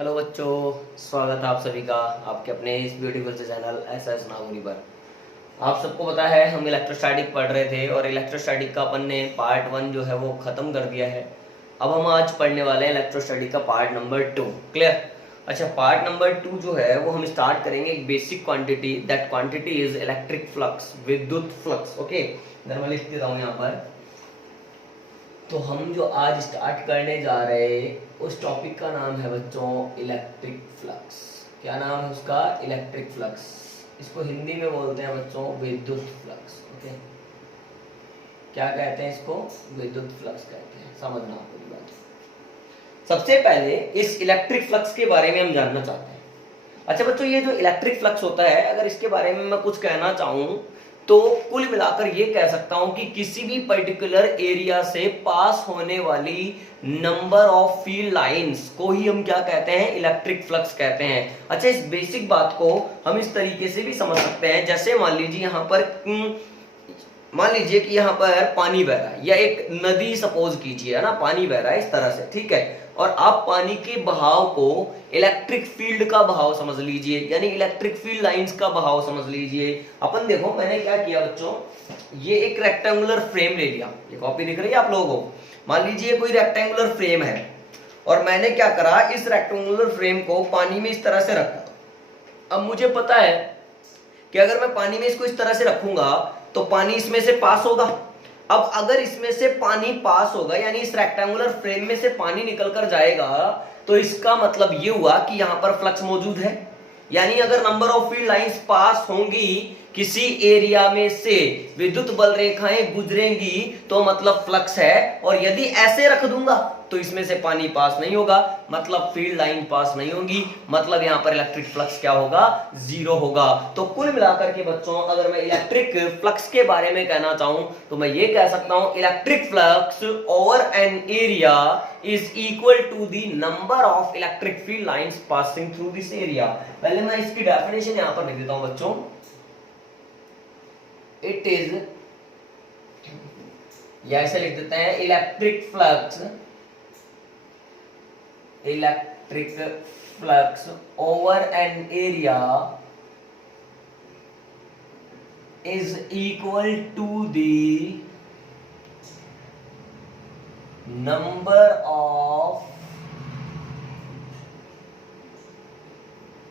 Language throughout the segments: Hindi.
हेलो बच्चों, स्वागत है आप सभी का आपके अपने इस ब्यूटीफुल से चैनल एसएस नागौरी पर। आप सबको पता है हम इलेक्ट्रोस्टैटिक पढ़ रहे थे और इलेक्ट्रोस्टैटिक का अपन ने पार्ट 1 जो है वो ख़त्म कर दिया है। अब हम आज पढ़ने वाले हैं इलेक्ट्रोस्टैटिक का पार्ट नंबर 2। क्लियर? अच्छा, पार्ट नंबर 2 जो है वो हम स्टार्ट करेंगे एक basic quantity, that quantity is electric flux, विद्युत फ्लक्स। ओके, इधर मैं लिख देता हूँ यहाँ पर। तो हम जो आज स्टार्ट करने जा रहे हैं उस टॉपिक का नाम है बच्चों इलेक्ट्रिक फ्लक्स। क्या नाम है उसका? Electric flux. इसको हिंदी में बोलते हैं बच्चों विद्युत फ्लक्स। ओके, क्या कहते हैं इसको? विद्युत फ्लक्स कहते हैं। समझना पूरी बात। सबसे पहले इस इलेक्ट्रिक फ्लक्स के बारे में हम जानना चाहते हैं। अच्छा बच्चों, ये जो इलेक्ट्रिक फ्लक्स होता है, अगर इसके बारे में मैं कुछ कहना चाहूँ तो कुल मिलाकर ये कह सकता हूं कि किसी भी पर्टिकुलर एरिया से पास होने वाली नंबर ऑफ फील्ड लाइंस को ही हम क्या कहते हैं? इलेक्ट्रिक फ्लक्स कहते हैं। अच्छा, इस बेसिक बात को हम इस तरीके से भी समझ सकते हैं, जैसे मान लीजिए कि यहाँ पर पानी बह रहा है या एक नदी सपोज कीजिए, है ना, पानी बह रहा है इस तरह से, ठीक है। और आप पानी के बहाव को इलेक्ट्रिक फील्ड का बहाव समझ लीजिए, यानी इलेक्ट्रिक फील्ड लाइंस का बहाव समझ लीजिए। अपन देखो मैंने क्या किया बच्चों, ये एक रेक्टेंगुलर फ्रेम ले लिया। ये कॉपी दिख रही है आप लोगों को? मान लीजिए कोई रेक्टेंगुलर फ्रेम है और मैंने क्या करा, इस रेक्टेंगुलर फ्रेम को पानी में इस तरह से रखा। अब मुझे पता है कि अगर मैं पानी में इसको इस तरह से रखूंगा तो पानी इसमें से पास होगा। अब अगर इसमें से पानी पास होगा, यानी इस रेक्टेंगुलर फ्रेम में से पानी निकल कर जाएगा, तो इसका मतलब ये हुआ कि यहां पर फ्लक्स मौजूद है। यानी अगर number of field lines pass होंगी, किसी एरिया में से विद्युत बल रेखाएं गुजरेंगी, तो मतलब फ्लक्स है। और यदि ऐसे रख दूंगा तो इसमें से पानी पास नहीं होगा, मतलब फील्ड लाइन पास नहीं होगी, मतलब यहां पर इलेक्ट्रिक फ्लक्स क्या होगा? जीरो होगा। तो कुल मिलाकर के बच्चों, अगर मैं इलेक्ट्रिक फ्लक्स के बारे में कहना चाहूं तो मैं ये कह सकता हूं, electric flux over an area is equal to the number of electric field lines passing through this area. पहले मैं इसकी डेफिनेशन यहां पर लिख देता हूं बच्चों। इट इज, या ऐसे लिख देते हैं, electric flux over an area is equal to the number of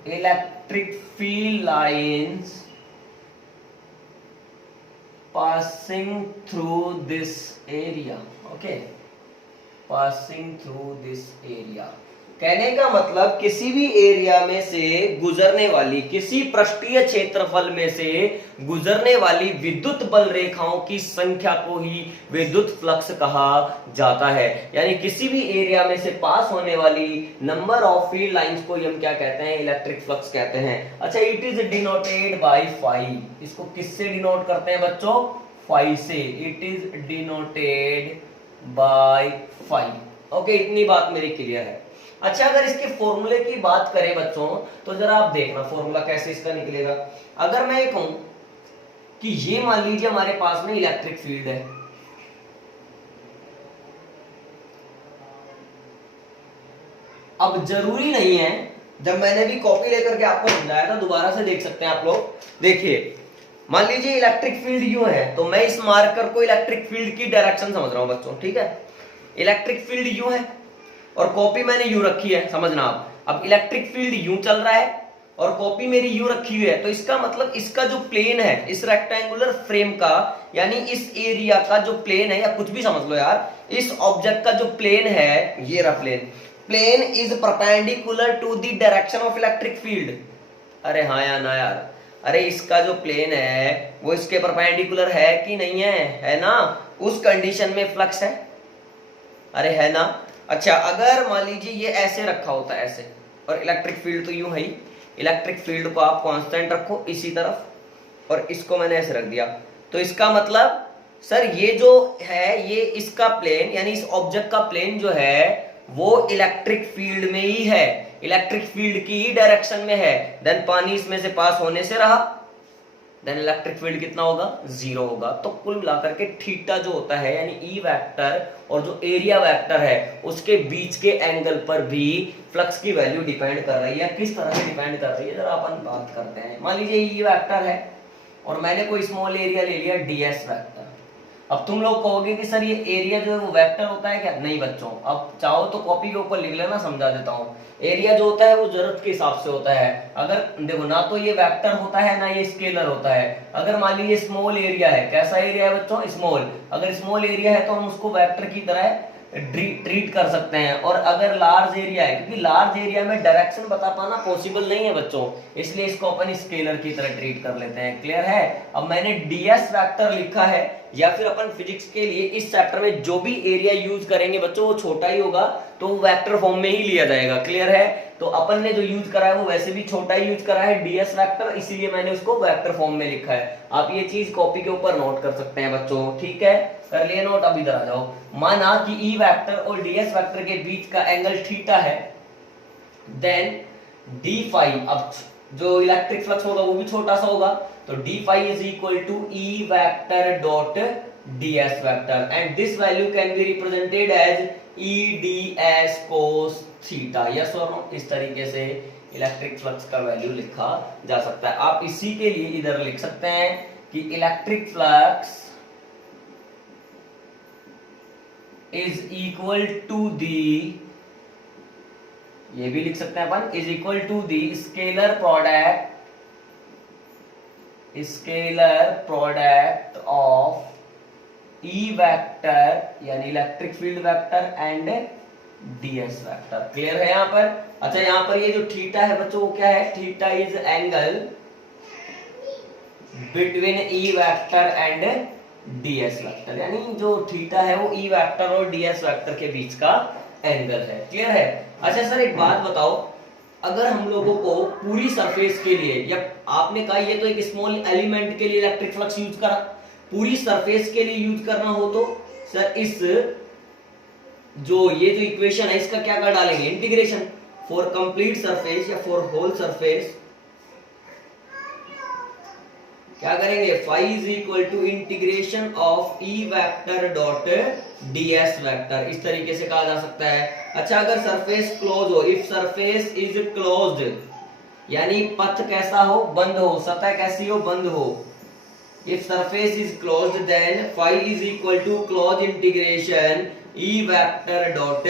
electric field lines passing through this area. Okay, passing through this area. कहने का मतलब किसी भी एरिया में से गुजरने वाली, किसी पृष्ठीय क्षेत्रफल में से गुजरने वाली विद्युत बल रेखाओं की संख्या को ही विद्युत फ्लक्स कहा जाता है। यानी किसी भी एरिया में से पास होने वाली नंबर ऑफ फील्ड लाइंस को हम क्या कहते हैं? इलेक्ट्रिक फ्लक्स कहते हैं। अच्छा, it is denoted by phi. इसको किससे डिनोट करते हैं बच्चों? फाई से। It is denoted by phi. Okay, इतनी बात मेरी क्लियर है। अच्छा, अगर इसके फॉर्मूले की बात करें बच्चों, तो जरा आप देखना फॉर्मूला कैसे इसका निकलेगा। अगर मैं ये कहूं कि ये मान लीजिए हमारे पास में इलेक्ट्रिक फील्ड है, अब जरूरी नहीं है, जब मैंने भी कॉपी लेकर के आपको समझाया था, दोबारा से देख सकते हैं आप लोग। देखिए, मान लीजिए इलेक्ट्रिक फील्ड यूं है, तो मैं इस मार्कर को इलेक्ट्रिक फील्ड की डायरेक्शन समझ रहा हूं बच्चों, ठीक है। इलेक्ट्रिक फील्ड यूं है और कॉपी मैंने यूं रखी है, समझना आप। अब इलेक्ट्रिक फील्ड यूं चल रहा है और कॉपी मेरी यूं रखी हुई है, तो इसका मतलब इसका जो प्लेन है इस रेक्टेंगुलर फ्रेम का, यानी इस एरिया का जो प्लेन है, या कुछ भी समझ लो यार, इस ऑब्जेक्ट का जो प्लेन है, ये रहा plane is perpendicular to the direction of electric field. अरे हाँ या ना यार? अरे इसका जो प्लेन है वो इसके परपेंडिकुलर है कि नहीं है? है ना? उस कंडीशन में फ्लक्स है। अरे है ना? अच्छा, अगर मान लीजिए ये ऐसे रखा होता है, ऐसे, और इलेक्ट्रिक फील्ड तो यूं है ही, इलेक्ट्रिक फील्ड को आप कांस्टेंट रखो इसी तरफ, और इसको मैंने ऐसे रख दिया, तो इसका मतलब सर ये जो है, ये इसका प्लेन, यानी इस ऑब्जेक्ट का प्लेन जो है वो इलेक्ट्रिक फील्ड में ही है, इलेक्ट्रिक फील्ड की ही डायरेक्शन में है। देन पानी इसमें से पास होने से रहा, देन इलेक्ट्रिक फील्ड कितना होगा, 0 होगा। तो कुल मिलाकर के थीटा जो होता है यानी ई वेक्टर और जो एरिया वेक्टर है उसके बीच के एंगल पर भी फ्लक्स की वैल्यू डिपेंड कर रही है। किस तरह से डिपेंड कर रही है जरा अपन बात करते हैं। मान लीजिए ई वेक्टर है और मैंने कोई स्मॉल एरिया ले लिया ds वेक्टर। अब तुम लोग कहोगे कि सर ये एरिया जो है वो वेक्टर होता है क्या? नहीं बच्चों, अब चाहो तो कॉपी के ऊपर लिख लेना, समझा देता हूँ। एरिया जो होता है वो जरूरत के हिसाब से होता है। अगर देखो ना तो ये वेक्टर होता है ना ये स्केलर होता है। अगर मान लीजिए स्मॉल एरिया है, कैसा एरिया है बच्चों? स्मॉल। अगर स्मॉल एरिया है तो हम उसको वेक्टर की तरह ट्रीट कर सकते हैं। और अगर लार्ज एरिया है, क्योंकि लार्ज एरिया में डायरेक्शन बता पाना पॉसिबल नहीं है बच्चों, इसलिए इसको अपन स्केलर की तरह ट्रीट कर लेते हैं। क्लियर है? अब मैंने ds वेक्टर लिखा है, या फिर अपन फिजिक्स के लिए इस चैप्टर में जो भी एरिया यूज करेंगे बच्चों वो छोटा ही होगा, तो वो वेक्टर फॉर्म में ही लिया जाएगा। क्लियर है? तो अपन ने जो यूज करा है वो वैसे भी छोटा ही यूज करा है ds वेक्टर, इसीलिए मैंने उसको वेक्टर फॉर्म में लिखा है। आप ये चीज कॉपी के ऊपर नोट कर सकते हैं बच्चों। ठीक है, कर लिए नोट? अब इधर आ जाओ। माना कि ई वेक्टर और ds वेक्टर के बीच का एंगल थीटा है, देन d फाई, अब जो इलेक्ट्रिक फ्लक्स होगा वो भी छोटा सा होगा, तो d phi is equal to E vector dot ds vector, and this value can be represented as E ds cos theta. Yes और नो? इस तरीके से इलेक्ट्रिक फ्लक्स का वैल्यू लिखा जा सकता है। आप इसी के लिए इधर लिख सकते हैं कि electric flux is equal to the, ये भी लिख सकते हैं अपन, is equal to the scalar product of E vector यानी electric field vector and ds vector. Clear है यहाँ पर? अच्छा, यहाँ पर ये जो थीटा है बच्चों वो क्या है? Theta is angle between E vector and ds vector, यानी जो थीटा है वो ई वेक्टर और ds वेक्टर के बीच का एंगल है। क्लियर है? अच्छा सर एक बात बताओ, अगर हम लोगों को पूरी सरफेस के लिए, या आपने कहा ये तो एक स्मॉल एलिमेंट के लिए इलेक्ट्रिक फ्लक्स यूज करा, पूरी सरफेस के लिए यूज करना हो तो सर इस जो ये जो इक्वेशन है इसका क्या कर डालेंगे? इंटीग्रेशन। फॉर कंप्लीट सरफेस या फॉर होल सरफेस क्या करेंगे? Phi is equal to integration of E vector dot ds vector, इस तरीके से कहा जा सकता है। अच्छा, अगर सरफेस क्लोज हो, इफ सरफेस इज क्लोज्ड, यानी पथ कैसा हो? बंद हो, सतह कैसी हो? बंद हो। If surface is closed then phi is equal to close integration E vector dot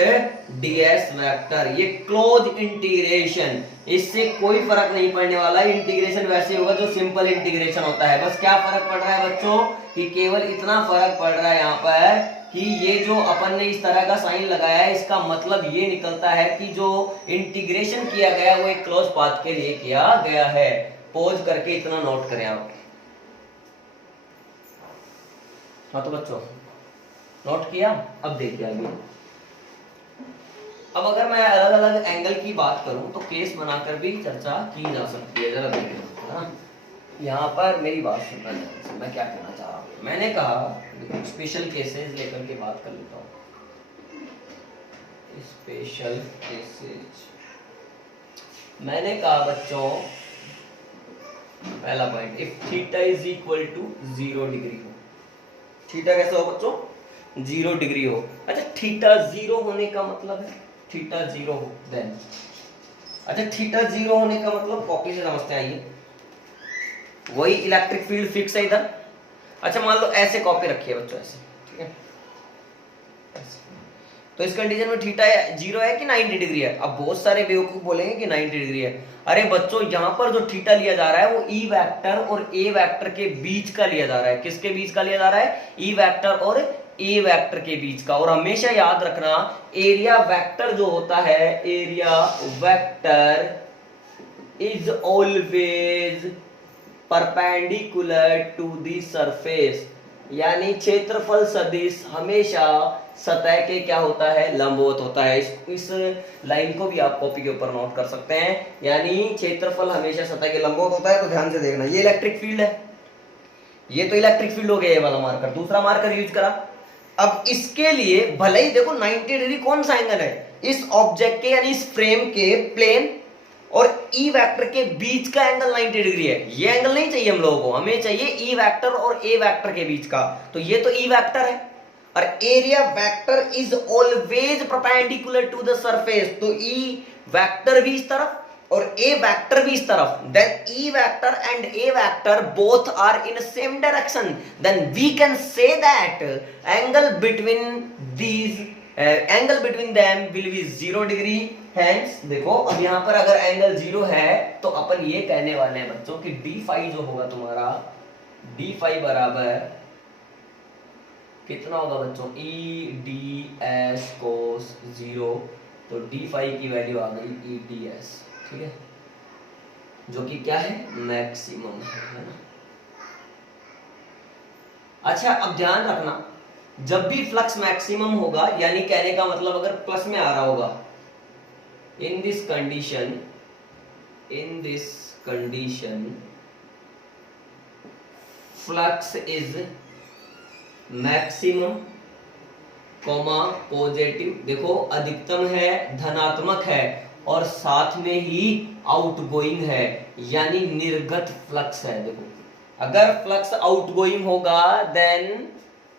ds vector. ये क्लोज इंटीग्रेशन, इससे कोई फर्क नहीं पड़ने वाला। इंटीग्रेशन वैसे होगा जो सिंपल इंटीग्रेशन होता है। बस क्या फर्क पड़ रहा है बच्चों कि केवल इतना फर्क पड़ रहा है यहाँ पर कि ये जो अपन ने इस तरह का साइन लगाया है इसका मतलब ये निकलता है कि जो इंटीग्रेशन किया गया वो एक क्लोज पाथ के लिए किया गया है। पॉज करके इतना नोट करें आप। हाँ तो बच्चों नोट किया? अब देखिए आगे। अब अगर मैं अलग अलग एंगल की बात करूं तो केस बनाकर भी चर्चा की जा सकती है। जरा देखिए ना, यहाँ पर मेरी बात सुनना है, मैं क्या कहना चाह रहा हूँ। मैंने कहा स्पेशल केसेस लेकर के बात कर लेता हूँ। स्पेशल केसेस मैंने कहा बच्चों, पहला point, if theta is equal to 0 degree हो। थीटा कैसा हो बच्चों? 0 डिग्री हो। अच्छा, थीटा 0 होने का मतलब है थीटा 0 हो देन, अच्छा थीटा 0 होने का मतलब कॉपी से समझते हैं। आइए, वही इलेक्ट्रिक फील्ड फिक्स है इधर। अच्छा मान लो ऐसे कॉपी रखिए बच्चों, ऐसे, ठीक है। तो इस कंडीशन में थीटा 0 है कि 90 डिग्री है? अब बहुत सारे बेवकूफ बोलेंगे कि 90 डिग्री है। अरे बच्चों, यहाँ पर जो थीटा लिया जा रहा है वो ई वेक्टर और ए वेक्टर के बीच का लिया जा रहा है। किसके बीच का लिया जा रहा है? ई वेक्टर और ए वेक्टर के बीच का। और हमेशा याद रखना, एरिया वेक्टर जो होता है, area vector is always perpendicular to the surface, यानी क्षेत्रफल सदिश हमेशा सतह के क्या होता है? लंबवत होता है। इस लाइन को भी आप कॉपी के ऊपर नोट कर सकते हैं, यानी क्षेत्रफल हमेशा सतह के लंबवत होता है। तो ध्यान से देखना, ये इलेक्ट्रिक फील्ड है, ये तो इलेक्ट्रिक फील्ड हो गया, ये वाला मार्कर। दूसरा मार्कर यूज करा। अब इसके लिए भले ही देखो 90 डिग्री कौन सा एंगल है? इस ऑब्जेक्ट के यानी इस फ्रेम के प्लेन और ई वेक्टर के बीच का एंगल 90 डिग्री है। ये एंगल नहीं चाहिए हम लोगों को, हमें चाहिए ई वेक्टर और ए वेक्टर के बीच का। तो ये तो ई वेक्टर है और area vector is always perpendicular to the surface. तो ई वेक्टर भी इस तरफ और ए वेक्टर भी इस तरफ, then E vector and A vector both are in same direction, then we can say that angle between these angle between them will be 0 degree. Hence देखो अब यहां पर अगर एंगल 0 है तो अपन ये कहने वाले हैं बच्चों कि डी फाई जो होगा तुम्हारा, डी फाई बराबर कितना होगा बच्चों, ई डी एस कोस 0। तो डी फाई की वैल्यू आ गई ई डी एस, ठीक है, जो कि क्या है, मैक्सिमम है ना। अच्छा अब ध्यान रखना, जब भी फ्लक्स मैक्सिमम होगा, यानी कहने का मतलब अगर प्लस में आ रहा होगा, in this condition flux is maximum comma positive, देखो अधिकतम है, धनात्मक है और साथ में ही आउटगोइंग है, यानी निर्गत फ्लक्स है। देखो अगर फ्लक्स आउटगोइंग होगा देन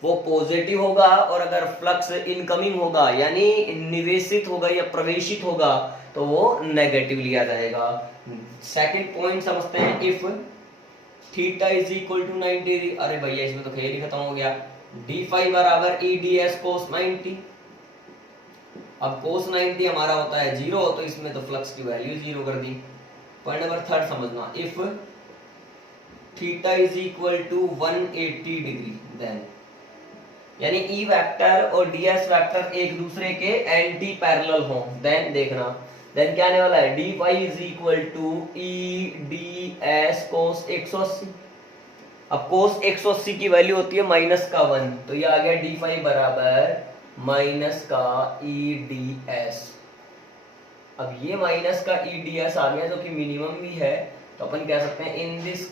वो पॉजिटिव होगा, और अगर फ्लक्स इनकमिंग होगा यानी निवेशित होगा या प्रवेशित होगा तो वो नेगेटिव लिया जाएगा। सेकंड पॉइंट समझते हैं, if theta is equal to 90 degree, अरे भैया इसमें तो खेल ही खत्म हो गया, डी फाई बराबर ई डी एस कोस 90। अब कोस 90 हमारा होता है 0, तो इसमें तो फ्लक्स की वैल्यू 0 कर दी। पॉइंट नंबर 3 समझना, if theta is equal to 180 degree then, यानी ई वेक्टर और डीएस वेक्टर एक दूसरे के एंटी पैरेलल हो, देन देखना, देन क्या आने वाला है, d phi is equal to E d s cos 180। अब कोस 180 की वैल्यू होती है -1, तो ये आ गया डी फाई बराबर माइनस का ई डी एस। अब ये माइनस का ई डी एस आ गया जो कि मिनिमम भी है, तो अपन कह सकते हैं in this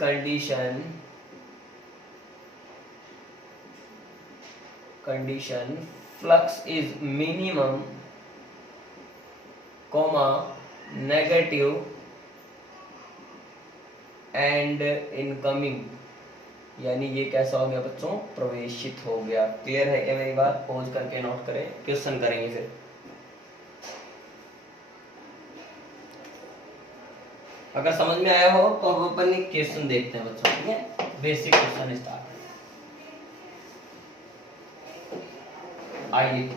condition flux is minimum comma negative and incoming, यानी ये कैसा हो गया बच्चों, प्रवेशित हो गया। क्लियर है क्या मेरी बात? पॉज करके नोट करें, क्वेश्चन करेंगे फिर। अगर समझ में आया हो तो हम अपन एक क्वेश्चन देखते हैं बच्चों, ठीक है, बेसिक क्वेश्चन स्टार्ट। आइए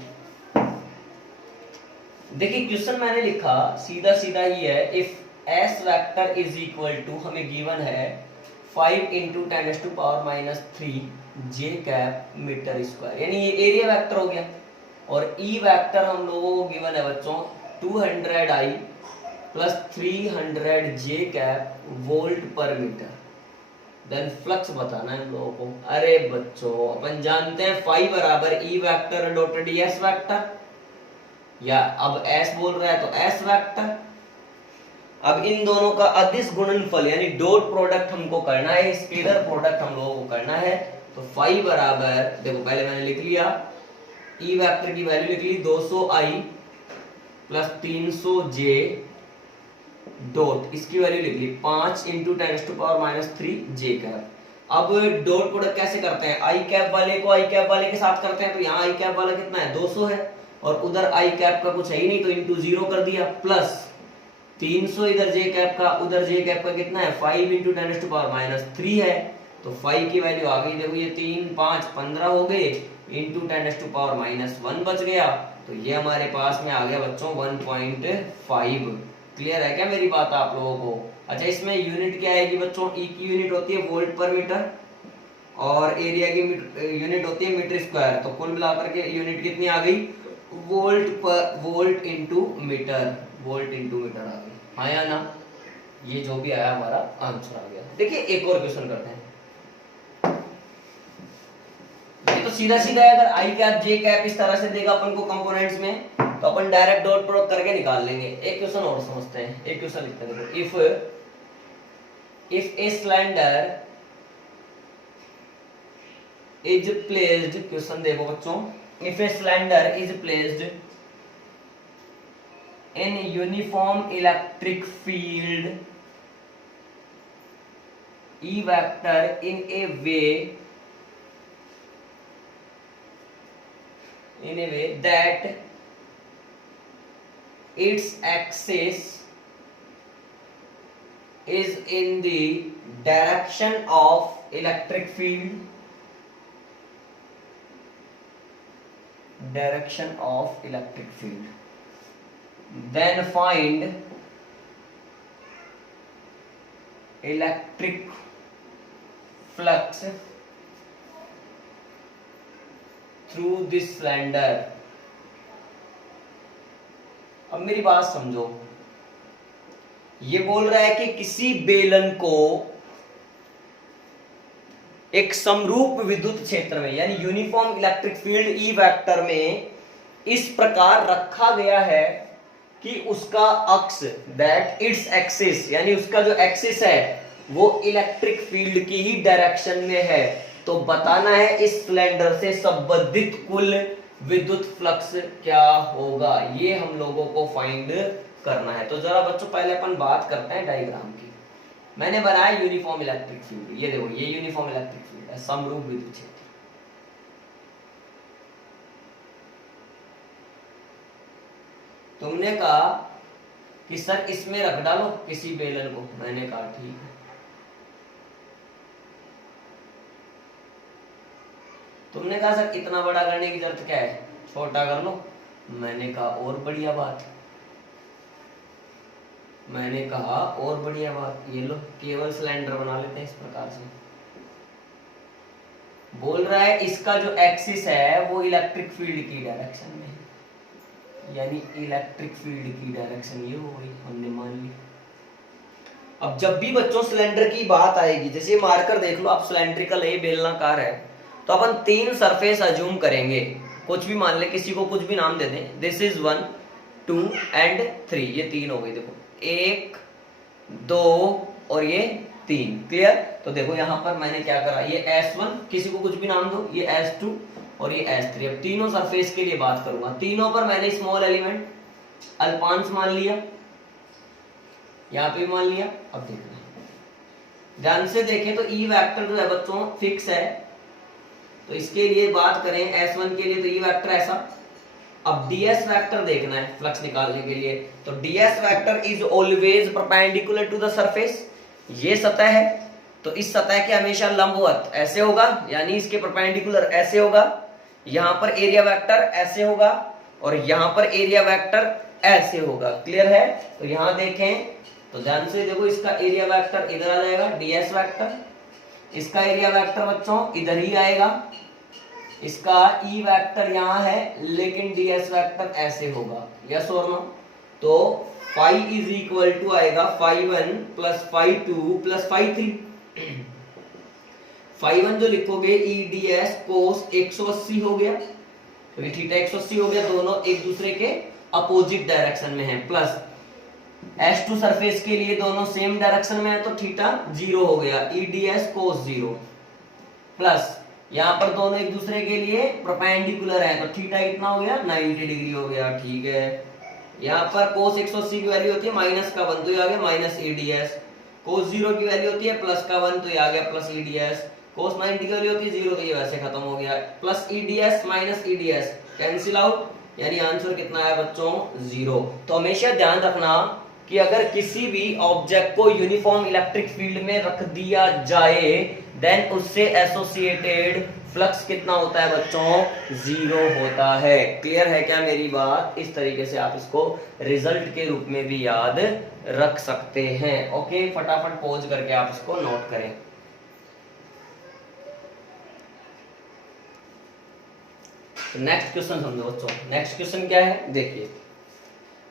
देखिए क्वेश्चन मैंने लिखा सीधा सीधा ही है, if S vector is equal to, हमें गिवन है 5 × 10⁻³ जे कैप मीटर स्क्वायर, यानी ये एरिया वेक्टर हो गया, और ई वेक्टर हम लोगों को गिवन है बच्चों 200I प्लस 300 जे कैप वोल्ट पर मीटर। देन फ्लक्स बताना है हम लोगों को। अरे बच्चों अपन जानते हैं फाई बराबर E vector dotted S vector, या अब एस बोल रहा है तो एस वेक्टर। अब इन दोनों का अदिश गुणनफल यानी डॉट प्रोडक्ट हमको करना है, स्केलर प्रोडक्ट हम लोगों को करना है। तो फाई बराबर, देखो पहले मैंने लिख लिया ई वेक्टर की वैल्यू लिख ली 200I प्लस 300J डॉट, इसकी वैल्यू लिख ली 5 × 10⁻³ जे कैप। अब डॉट प्रोडक्ट कैसे करते हैं, आई कैप वाले को आई कैप वाले के साथ करते हैं, तो यहाँ आई कैप वाला कितना है 200 है, और उधर आई कैप का कुछ है ही नहीं तो इंटू 0 कर दिया, प्लस 300 इधर जे कैप का, उधर जे कैप का कितना है 5 × 10⁻³ है, तो 5 की वैल्यू आ गई, देखो ये 3 5 15 हो गए, इंटू 10⁻⁻1 बच गया, तो ये हमारे पास में आ गया बच्चों 1.5। क्लियर है क्या मेरी बात आप लोगों को? अच्छा इसमें यूनिट क्या आएगी बच्चों, ई की यूनिट होती है वोल्ट पर मीटर और एरिया की यूनिट होती है मीटर स्क्वायर, तो कुल मिलाकर के यूनिट कितनी आ गई, volt into metre, volt into metre आ गई, आया ना? ये जो भी आया हमारा आंसर आ गया। देखिए एक और क्वेश्चन करते हैं, ये तो सीधा सीधा है, अगर आई कैप जे कैप इस तरह से देगा अपन को कंपोनेंट्स में तो अपन डायरेक्ट डॉट प्रोडक्ट करके निकाल लेंगे। एक क्वेश्चन और समझते हैं, एक क्वेश्चन लिखते हैं, देखो if a cylinder is placed, question देखो बच्चों, if a cylinder is placed in uniform electric field E vector in a way that its axis is in the direction of electric field, then find electric flux through this cylinder. अब मेरी बात समझो, ये बोल रहा है कि किसी बेलन को एक समरूप विद्युत क्षेत्र में यानी uniform electric field E vector में इस प्रकार रखा गया है कि उसका अक्ष दैट इट्स एक्सिस यानी उसका जो एक्सिस है वो इलेक्ट्रिक फील्ड की ही डायरेक्शन में है। तो बताना है इस सिलेंडर से संबंधित कुल विद्युत फ्लक्स क्या होगा, ये हम लोगों को फाइंड करना है। तो जरा बच्चों पहले अपन बात करते हैं डायग्राम की। मैंने बनाया यूनिफॉर्म इलेक्ट्रिक फील्ड, ये देखो ये यूनिफॉर्म इलेक्ट्रिक फील्ड है, समरूप विद्युत क्षेत्र। तुमने कहा कि सर इसमें रख डालो किसी बेलन को, मैंने कहा ठीक है। तुमने कहा सर इतना बड़ा करने की जरूरत क्या है, छोटा कर लो, मैंने कहा और बढ़िया बात, ये लो केवल सिलेंडर बना लेते हैं इस प्रकार से। बोल रहा है इसका जो एक्सिस है वो इलेक्ट्रिक फील्ड की डायरेक्शन में है, यानी इलेक्ट्रिक फील्ड की डायरेक्शन ये हो गई, हमने मान ली। अब जब भी बच्चों सिलेंडर की बात आएगी, जैसे मार्कर देख लो आप, सिलेंड्रिकल है, बेलनाकार है, तो अपन 3 सरफेस अज्यूम करेंगे, कुछ भी मान ले, किसी को कुछ भी नाम दे दें। दिस इज 1 2 एंड 3, ये 3 हो गए, देखो 1 2 और ये 3, क्लियर। तो देखो यहाँ पर मैंने क्या करा, ये S1 किसी को कुछ भी नाम दो, ये S2 और ये S3। अब तीनों सरफेस के लिए बात करूंगा, तीनों पर मैंने स्मॉल एलिमेंट अल्पांश मान लिया, यहाँ पे मान लिया। अब देखना ध्यान से देखें तो ई वेक्टर जो है बच्चों फिक्स है, तो इसके लिए बात करें S1 के लिए तो ई वेक्टर ऐसा। अब ds वेक्टर देखना है फ्लक्स निकालने के लिए, तो ds vector is always perpendicular to the surface. ये सतह है तो इस सतह के हमेशा लंबवत ऐसे होगा, यानी इसके परपेंडिकुलर ऐसे होगा। यहां पर एरिया वेक्टर ऐसे होगा और यहां पर एरिया वेक्टर ऐसे होगा, क्लियर है। तो यहां देखें तो ध्यान से देखो, इसका एरिया वेक्टर इधर आ जाएगा ds वेक्टर, इसका एरिया वेक्टर बच्चों इधर ही आएगा, इसका ई वेक्टर यहाँ है लेकिन ds वेक्टर ऐसे होगा, यस और नो। तो फाई इज इक्वल टू आएगा φ1 प्लस φ2 प्लस φ3। φ1 जो लिखोगे ई ds कोस 180 हो गया, तो ये थीटा 180 हो गया, दोनों एक दूसरे के अपोजिट डायरेक्शन में है, प्लस S2 सरफेस के लिए दोनों सेम डायरेक्शन में है तो थीटा 0 हो गया, ई ds कोस 0, प्लस यहाँ पर दोनों एक दूसरे के लिए परपेंडिकुलर है तो थीटा इतना हो गया 90 डिग्री हो गया, ठीक है। यहाँ पर कोस 180 की वैल्यू होती है माइनस का 1 तो ये आ गया माइनस ई ds, कोस 0 की वैल्यू होती है प्लस का 1 तो ये आ गया प्लस ई ds, कोस 90 की वैल्यू होती है 0 तो ये वैसे खत्म हो गया, प्लस ई ds माइनस ई ds कैंसिल आउट, यानी आंसर कितना है बच्चों 0। तो हमेशा ध्यान रखना कि अगर किसी भी ऑब्जेक्ट को यूनिफॉर्म इलेक्ट्रिक फील्ड में रख दिया जाए देन उससे एसोसिएटेड फ्लक्स कितना होता है बच्चों 0 होता है, क्लियर है क्या मेरी बात। इस तरीके से आप इसको रिजल्ट के रूप में भी याद रख सकते हैं। ओके, फटाफट पॉज करके आप इसको नोट करें। नेक्स्ट क्वेश्चन समझो बच्चों, नेक्स्ट क्वेश्चन क्या है देखिए,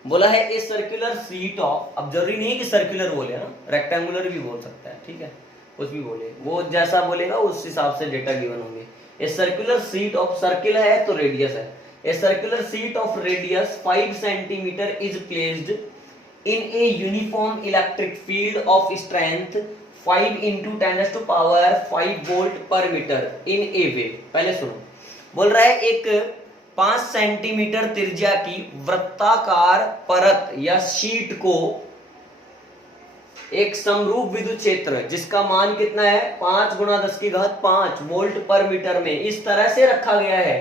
बोला है ए सर्कुलर शीट ऑफ, अब जरूरी नहीं है कि सर्कुलर बोले ना, रेक्टेंगुलर भी बोल सकता है, ठीक है, कुछ भी बोले, वो जैसा बोलेगा उस हिसाब से डेटा गिवन होंगे। A circular sheet of, circle है तो रेडियस है, a circular sheet of radius 5 centimetre is placed in a uniform electric field of strength 5 into 10⁵ volt पर मीटर इन ए वे। पहले सुनो, बोल रहा है एक 5 सेंटीमीटर त्रिज्या की वृत्ताकार परत या शीट को एक समरूप विद्युत क्षेत्र जिसका मान कितना है 5 गुणा 10 की घात 5 वोल्ट पर मीटर में इस तरह से रखा गया है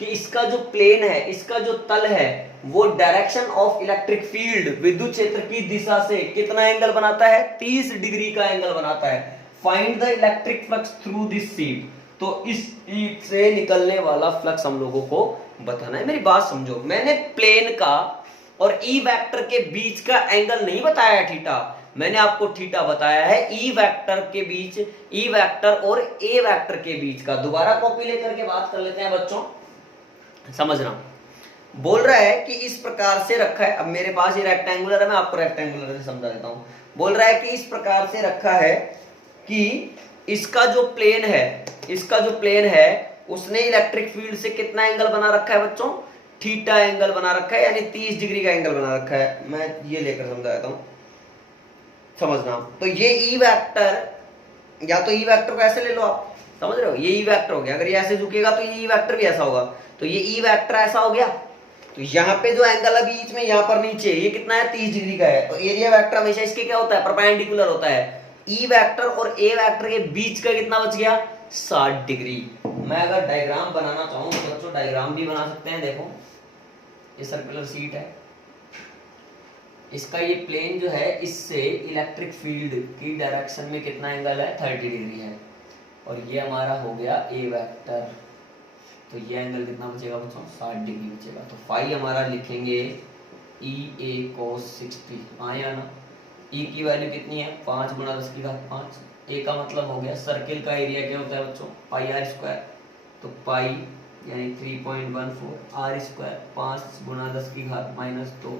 कि इसका जो प्लेन है, इसका जो तल है, वो डायरेक्शन ऑफ इलेक्ट्रिक फील्ड विद्युत क्षेत्र की दिशा से कितना एंगल बनाता है 30 डिग्री का एंगल बनाता है। Find the electric flux through this sheet. तो इस शीट से निकलने वाला फ्लक्स हम लोगों को बताना है। मेरी बात समझो, मैंने प्लेन का और ई वेक्टर के बीच का एंगल नहीं बताया है थीटा, मैंने आपको थीटा बताया है ई वेक्टर के बीच, ई वेक्टर और ए वेक्टर के बीच का। दोबारा कॉपी लेकर के बात कर लेते हैं बच्चों, समझना। बोल रहा है कि इस प्रकार से रखा है, अब मेरे पास ये रेक्टेंगुलर है, मैं आपको रेक्टेंगुलर से समझा देता हूं। बोल रहा है कि इस प्रकार से रखा है कि इसका जो प्लेन है, इसका जो प्लेन है उसने इलेक्ट्रिक फील्ड से कितना एंगल बना रखा है बच्चों, थीटा एंगल बना रखा है, यानी 30 डिग्री का एंगल बना रखा है। मैं ये लेकर समझा देता हूं, समझना। तो ये ई वेक्टर, या तो ई वेक्टर को ऐसे ले लो आप, समझ रहे हो, ये ई वेक्टर हो गया। अगर ये ऐसे झुकेगा तो ये ई वेक्टर भी ऐसा होगा, तो ये ई वेक्टर ऐसा हो गया। तो यहाँ पे जो एंगल है बीच में, यहाँ पर नीचे, ये कितना है 30 डिग्री का है। तो एरिया वेक्टर हमेशा इसके क्या होता है, परपेंडिकुलर होता है। ई वेक्टर और ए वेक्टर के बीच का कितना बच गया 60 डिग्री। मैं अगर डायग्राम बनाना चाहूँ तो बच्चों डायग्राम भी बना सकते हैं। देखो ये सर्कुलर शीट है, इसका ये प्लेन जो है इससे इलेक्ट्रिक फील्ड की डायरेक्शन में कितना एंगल है 30 डिग्री है, और ये हमारा हो गया ए वेक्टर। तो ये एंगल कितना बचेगा बच्चों 60 डिग्री बचेगा। तो फाई हमारा लिखेंगे ई ए cos 60, आया ना। ई की वैल्यू कितनी है 5 गुणा 10 की घात 5। ए का मतलब हो गया सर्किल का एरिया क्या होता है बच्चों पाई आर स्क्वायर, तो पाई यानी 3.14 आर स्क्वायर 5 गुणा 10 की घात -2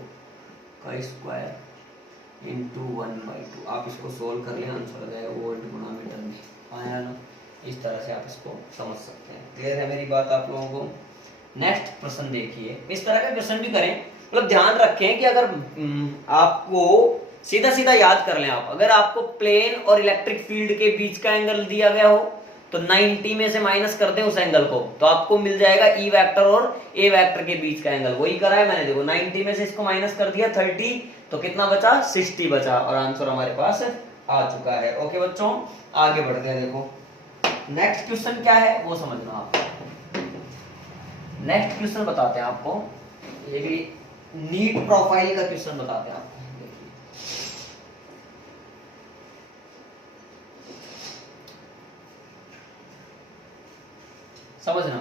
का स्क्वायर इंटू 1/2। आप इसको सोल्व कर लें, आंसर आ जाएगा वोल्ट गुणा मीटर में, आया ना। इस तरह से आप इसको समझ सकते हैं। क्लियर है मेरी बात आप लोगों को। नेक्स्ट प्रश्न देखिए, इस तरह का क्वेश्चन भी करें, मतलब ध्यान रखें कि अगर आपको सीधा सीधा याद कर लें आप, अगर आपको प्लेन और इलेक्ट्रिक फील्ड के बीच का एंगल दिया गया हो तो 90 में से माइनस कर दें उस एंगल को, तो आपको मिल जाएगा ई वेक्टर और ए वेक्टर के बीच का एंगल। वही करा है मैंने, देखो 90 में से इसको माइनस कर दिया 30, तो कितना बचा 60 बचा, और आंसर हमारे पास आ चुका है। ओके बच्चों, आगे बढ़ते हैं। देखो नेक्स्ट क्वेश्चन क्या है वो समझना आप। नेक्स्ट क्वेश्चन बताते हैं आपको, ये भी नीट प्रोफाइल का क्वेश्चन बताते हैं आपको। समझना,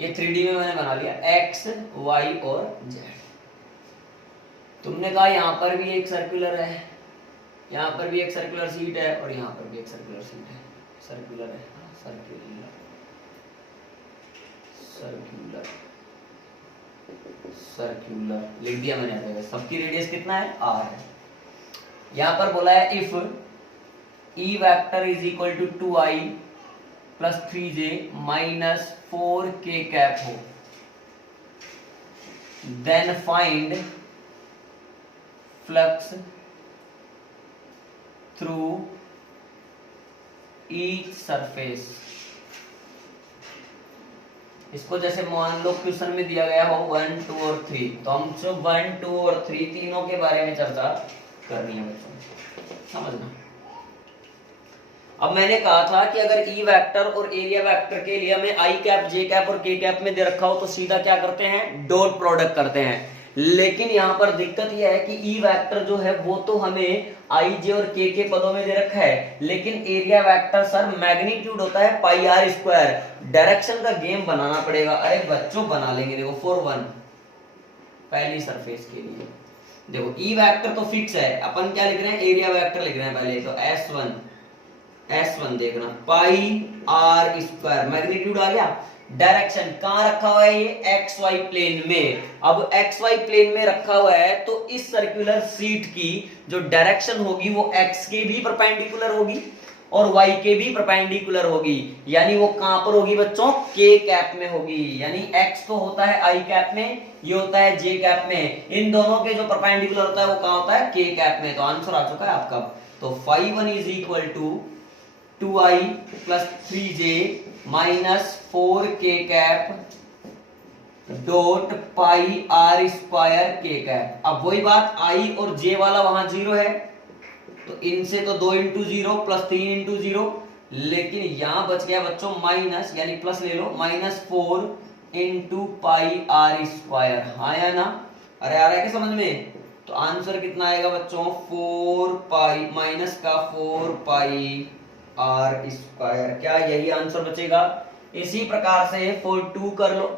ये 3D में मैंने बना लिया x, y और z। तुमने कहा यहां पर भी एक सर्कुलर है, यहां पर भी एक सर्कुलर शीट है, और यहां पर भी एक सर्कुलर शीट है। सर्कुलर है, सर्कुलर सर्कुलर सर्कुलर लिख दिया मैंने। सबकी रेडियस कितना है r है। यहां पर बोला है if E vector is equal to 2i plus 3j minus 4k cap हो, then find flux through each surface. इसको जैसे मान लो क्वेश्चन में दिया गया हो 1, 2 और 3, तो हम जो 1, 2 और 3 तीनों के बारे में चर्चा करनी है बच्चों, समझना। अब मैंने कहा था कि अगर ई वेक्टर और एरिया वेक्टर के लिए हमें आई कैप, जे कैप और के कैप में दे रखा हो तो सीधा क्या करते हैं डॉट प्रोडक्ट करते हैं। लेकिन यहाँ पर दिक्कत यह है कि ई वेक्टर जो है वो तो हमें आई, जे और के पदों में दे रखा है, लेकिन एरिया वेक्टर सर मैग्नीट्यूड होता है पाई आर स्क्वायर। डायरेक्शन का गेम बनाना पड़ेगा। अरे बच्चों बना लेंगे, देखो 4, 1 पहली सरफेस के लिए। देखो ई वेक्टर तो फिक्स है, अपन क्या लिख रहे हैं एरिया वेक्टर लिख रहे हैं पहले, तो S1 देखना पाई आर स्क्वायर, मैग्नीट्यूड आ गया। डायरेक्शन कहां रखा हुआ है ये XY प्लेन में। अब XY प्लेन में रखा हुआ है तो इस सर्कुलर शीट की जो डायरेक्शन होगी वो X के भी परपेंडिकुलर होगी और Y के भी परपेंडिकुलर होगी, यानी वो कहां पर होगी बच्चों K कैप में होगी। यानी X तो होता है I कैप में, ये होता है J कैप में, इन दोनों के जो परपेंडिकुलर होता है वो कहां होता है K कैप में। तो आंसर आ चुका है आपका। तो phi 1 is equal to 2i plus 3j minus 4k cap dot pi r square के कैप। अब वही बात, आई और जे वाला वहां 0 है तो इनसे तो 2 इंटू 0 प्लस 3 इंटू 0, लेकिन यहां बच गया बच्चों माइनस, यानी प्लस ले लो, -4 इंटू पाई आर स्क्वायर। हाँ या ना? अरे आ रहा है क्या समझ में? तो आंसर कितना आएगा बच्चों? 4 पाई माइनस का 4 पाई आर स्क्वायर। क्या यही आंसर बचेगा? इसी प्रकार से 4 कर लो।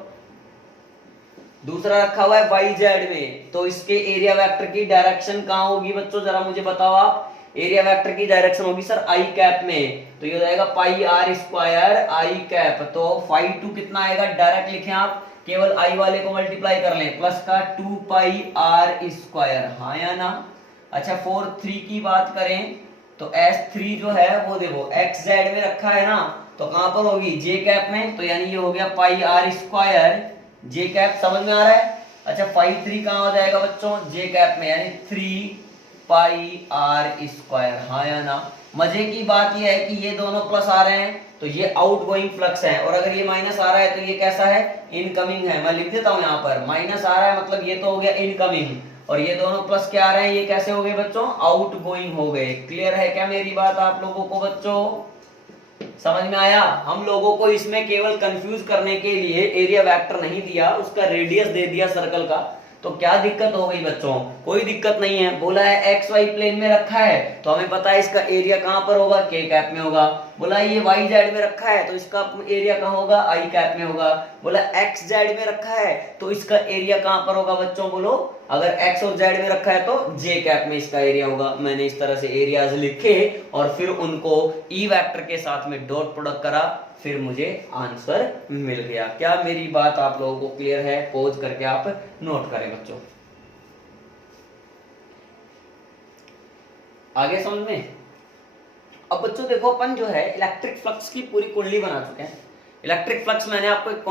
दूसरा रखा हुआ है वाई जेड में, तो इसके एरिया वेक्टर की डायरेक्शन कहां होगी बच्चों, जरा मुझे बताओ आप। एरिया वेक्टर की डायरेक्शन होगी सर आई कैप में, तो ये हो जाएगा पाई आर स्क्वायर आई कैप। तो 5 कितना आएगा, डायरेक्ट लिखें आप, केवल आई वाले को मल्टीप्लाई कर लें, प्लस का 2 पाई आर स्क्वायर। हाँ या ना? अच्छा 4 3 की बात करें तो S3 जो है वो देखो एक्स जेड में रखा है ना, तो कहां पर होगी, जे कैप में, तो यानी ये हो गया पाई आर स्क्वायर जे कैप। समझ में आ रहा है? अच्छा 5 3 कहां हो जाएगा बच्चों, जे कैप में, यानी 3 पाई आर स्क्वायर। हाँ या ना? मजे की बात यह है कि ये दोनों प्लस आ रहे हैं तो ये आउटगोइंग फ्लक्स है, और अगर ये माइनस आ रहा है तो ये कैसा है, इनकमिंग है। मैं लिख देता हूं यहाँ पर, माइनस आ रहा है मतलब ये तो हो गया इनकमिंग, और ये दोनों प्लस क्या आ रहे हैं, ये कैसे हो गए बच्चों, आउटगोइंग हो गए। क्लियर है क्या मेरी बात आप लोगों को बच्चों? समझ में आया? हम लोगों को इसमें केवल कंफ्यूज करने के लिए एरिया वेक्टर नहीं दिया, उसका रेडियस दे दिया सर्कल का, तो क्या दिक्कत हो गई बच्चों? कोई दिक्कत नहीं है। बोला है एक्स वाई प्लेन में रखा है तो हमें पता है इसका एरिया कहां पर होगा, के कैप में होगा। बोला ये वाई जेड में रखा है तो इसका एरिया कहां होगा, आई कैप में होगा। बोला एक्स जेड में रखा है तो इसका एरिया कहां पर होगा बच्चों, बोलो। अगर एक्स और जेड में रखा है तो जे कैप में इसका एरिया होगा। मैंने इस तरह से एरियाज लिखे और फिर उनको ई वेक्टर के साथ में डॉट प्रोडक्ट करा, फिर मुझे आंसर मिल गया। क्या मेरी बात आप लोगों को क्लियर है? पॉज करके आप नोट करें बच्चों। आगे समझ में? अब बच्चों देखो अपन जो है इलेक्ट्रिक फ्लक्स की पूरी कुंडली बना चुके हैं। इलेक्ट्रिक फ्लक्स मैंने आपको एक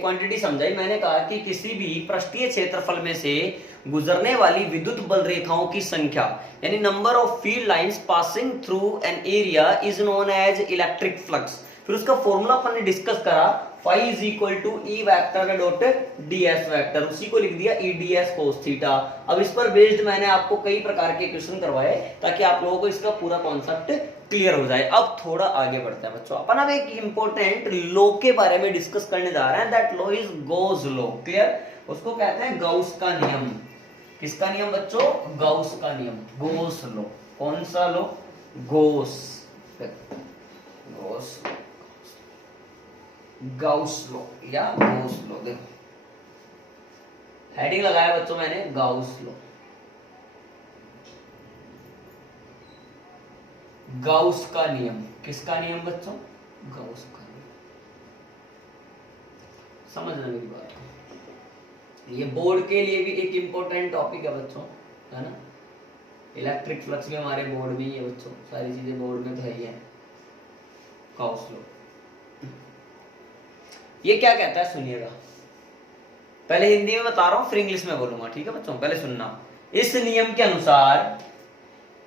क्वांटिटी समझाई। मैंने कहा कि किसी भी पृष्ठीय क्षेत्रफल में से गुजरने वाली विद्युत बल रेखाओं की संख्या, यानी number of field lines passing through an area is known as electric flux. फिर उसका फॉर्मूला अपन ने डिस्कस करा, phi is equal to E vector dot DS vector, उसी को लिख दिया ई डीएस कोस थीटा। अब इस पर बेस्ड मैंने आपको कई प्रकार के क्वेश्चन करवाए ताकि आप लोगों को इसका पूरा कॉन्सेप्ट क्लियर हो जाए। अब थोड़ा आगे बढ़ते हैं बच्चों, अपन अब एक इंपॉर्टेंट लॉ के बारे में डिस्कस करने जा रहे हैं। That law is Gauss law. Clear? उसको कहते हैं गॉस का नियम। किसका नियम बच्चों? गॉस का नियम, गॉस लॉ। कौन सा लॉ? गॉस लॉ या गॉस लॉ। देखो हेडिंग लगाया बच्चों मैंने, गॉस लॉ। गॉस का नियम। किसका नियम बच्चों? गॉस का नियम। समझना मेरी बात को, ये बोर्ड के लिए भी एक इंपॉर्टेंट टॉपिक है बच्चों, है ना। इलेक्ट्रिक फ्लक्स भी हमारे बोर्ड में ही है बच्चों, सारी चीजें बोर्ड में तो है ही है। गॉस लॉ ये क्या कहता है सुनिएगा, पहले हिंदी में बता रहा हूं फिर इंग्लिश में बोलूंगा, ठीक है बच्चों? पहले सुनना। इस नियम के अनुसार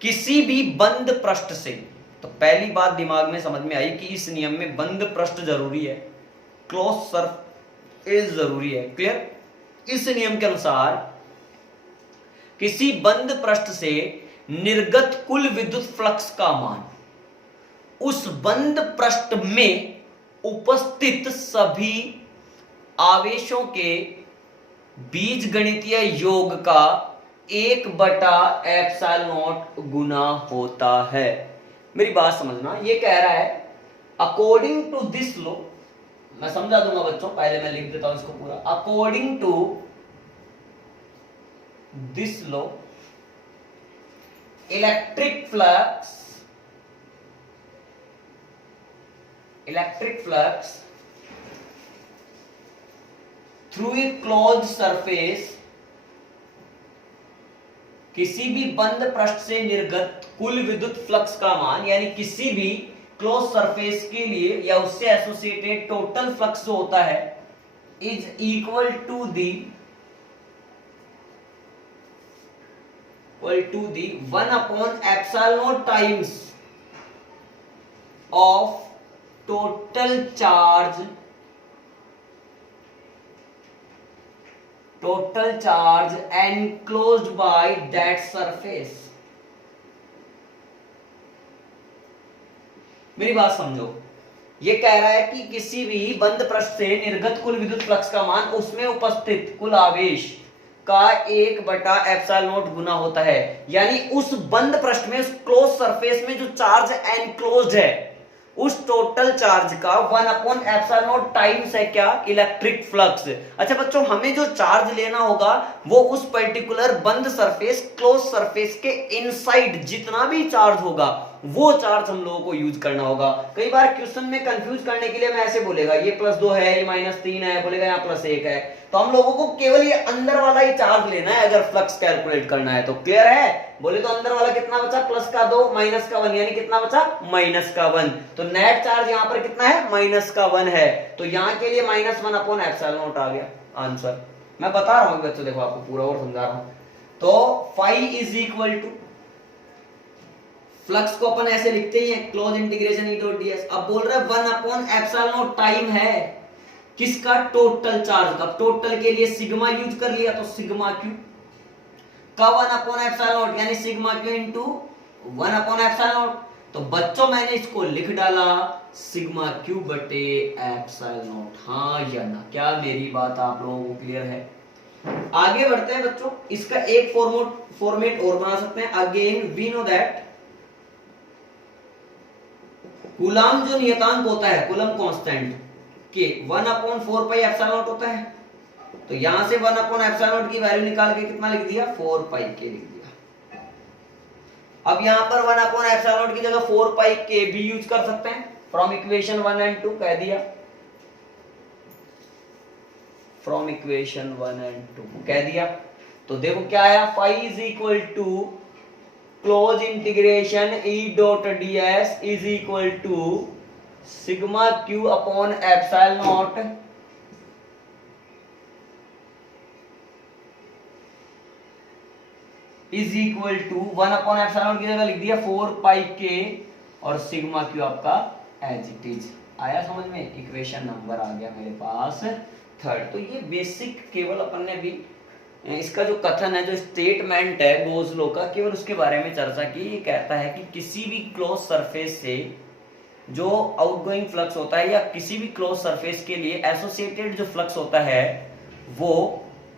किसी भी बंद पृष्ठ से, तो पहली बात दिमाग में समझ में आई कि इस नियम में बंद पृष्ठ जरूरी है, क्लोज सरफेस जरूरी है। क्लियर? इस नियम के अनुसार किसी बंद पृष्ठ से निर्गत कुल विद्युत फ्लक्स का मान उस बंद पृष्ठ में उपस्थित सभी आवेशों के बीजगणितीय योग का 1/ε0 गुना होता है। मेरी बात समझना, ये कह रहा है अकॉर्डिंग टू दिस लॉ, मैं समझा दूंगा बच्चों, पहले मैं लिख देता हूं इसको पूरा। According to this law electric flux through a closed surface, किसी भी बंद पृष्ठ से निर्गत कुल विद्युत फ्लक्स का मान, यानी किसी भी क्लोज सरफेस के लिए या उससे एसोसिएटेड टोटल फ्लक्स जो होता है, is equal to the 1/ε0 times of total charge total charge enclosed by that surface. मेरी बात समझो, ये कह रहा है कि किसी भी बंद पृष्ठ से निर्गत कुल विद्युत फ्लक्स का मान उसमें उपस्थित कुल आवेश का 1/ε0 गुना होता है। यानी उस बंद पृष्ठ में, उस क्लोज सरफेस में जो चार्ज एनक्लोज्ड है, उस टोटल चार्ज का 1/ε0 टाइम्स है क्या, इलेक्ट्रिक फ्लक्स। अच्छा बच्चों, हमें जो चार्ज लेना होगा वो उस पर्टिकुलर बंद सरफेस, क्लोज सरफेस के इनसाइड जितना भी चार्ज होगा वो चार्ज हम लोगों को यूज करना होगा। कई बार क्वेश्चन में कंफ्यूज करने के लिए मैं ऐसे बोलेगा ये +2 है, ये -3 है, बोलेगा यहाँ +1 है, तो हम लोगों को केवल ये अंदर वाला ही चार्ज लेना है अगर फ्लक्स कैलकुलेट करना है तो। क्लियर है? बोले तो अंदर वाला कितना बचा, +2 -1, यानी कितना बचा, -1। तो नेट चार्ज यहाँ पर कितना है, -1 है। तो यहाँ के लिए -1/ε0 आ गया आंसर। मैं बता रहा हूँ बच्चों, देखो आपको पूरा और समझा रहा हूं। तो phi is equal to, flux को अपन ऐसे लिखते ही हैं, close integration E dot ds। अब बोल रहा है 1/ε0 टाइम है किसका, टोटल चार्ज का। टोटल के लिए सिग्मा यूज कर लिया तो सिग्मा क्यू का 1/ε0 यानी सिग्मा क्यू इंटू 1/ε0। तो बच्चों मैंने इसको लिख डाला सिग्मा क्यू बटे ε0। हाँ या ना, क्या मेरी बात आप लोगों को क्लियर है? आगे बढ़ते हैं बच्चों, इसका एक फॉर्मेट और बना सकते हैं। Again we know that coulomb जो नियतांक होता है, कूलम कांस्टेंट के 1/4πε0 होता है। तो यहां से 1/ε0 की वैल्यू निकाल के कितना लिख दिया, 4πk लिख दिया। अब यहां पर 1/ε0 की जगह 4πk भी यूज कर सकते हैं, फ्रॉम इक्वेशन 1 एंड 2 कह दिया, फ्रॉम इक्वेशन 1 एंड 2 कह दिया। तो देखो क्या आया, phi is equal to close integration E dot ds is equal to sigma q upon ε0 is equal to 1/ε0 की जगह लिख दिया 4πk और सिग्मा क्यू आपका एज इट इज। आया समझ में? इक्वेशन नंबर आ गया मेरे पास 3rd। तो ये बेसिक केवल अपन ने भी इसका जो कथन है, जो स्टेटमेंट है गोज लॉ का, केवल उसके बारे में चर्चा की। ये कहता है कि किसी भी क्लोज सरफेस से जो आउटगोइंग फ्लक्स होता है या किसी भी क्लोज सरफेस के लिए एसोसिएटेड जो फ्लक्स होता है वो